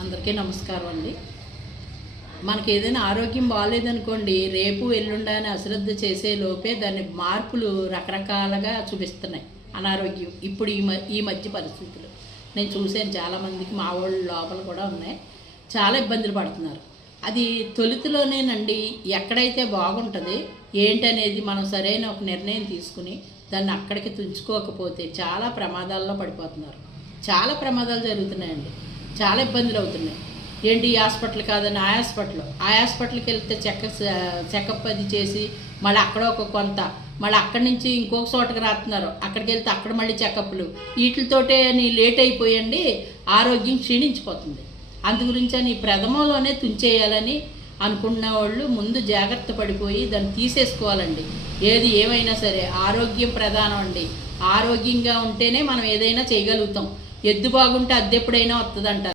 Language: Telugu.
అందరికీ నమస్కారం అండి. మనకి ఏదైనా ఆరోగ్యం బాగాలేదనుకోండి, రేపు ఎల్లుండ అని అశ్రద్ధ చేసే లోపే దాని మార్పులు రకరకాలుగా చూపిస్తున్నాయి. అనారోగ్యం ఇప్పుడు ఈ మధ్య పరిస్థితులు నేను చూసాను. చాలామందికి మా వాళ్ళు లోపల కూడా ఉన్నాయి, చాలా ఇబ్బందులు పడుతున్నారు. అది తొలుతిలోనేనండి. ఎక్కడైతే బాగుంటుంది ఏంటనేది మనం సరైన ఒక నిర్ణయం తీసుకుని దాన్ని అక్కడికి తుంచుకోకపోతే చాలా ప్రమాదాల్లో పడిపోతున్నారు. చాలా ప్రమాదాలు జరుగుతున్నాయండి, చాలా ఇబ్బందులు అవుతున్నాయి. ఏంటి ఈ హాస్పిటల్ కాదని ఆ హాస్పిటల్కి వెళ్తే చెకప్ అది చేసి మళ్ళీ అక్కడ ఒక కొంత, మళ్ళీ అక్కడి నుంచి ఇంకొక చోటకి రాస్తున్నారు. అక్కడికి వెళ్తే అక్కడ మళ్ళీ చెకప్లు, వీటితోటే లేట్ అయిపోయండి ఆరోగ్యం క్షీణించిపోతుంది. అందు గురించి అని ప్రథమంలోనే తుంచేయాలని అనుకున్న వాళ్ళు ముందు జాగ్రత్త పడిపోయి దాన్ని తీసేసుకోవాలండి. ఏది ఏమైనా సరే ఆరోగ్యం ప్రధానం అండి. ఆరోగ్యంగా ఉంటేనే మనం ఏదైనా చేయగలుగుతాం. ఎద్దు బాగుంటే అద్దెప్పుడైనా వస్తుందంటారు.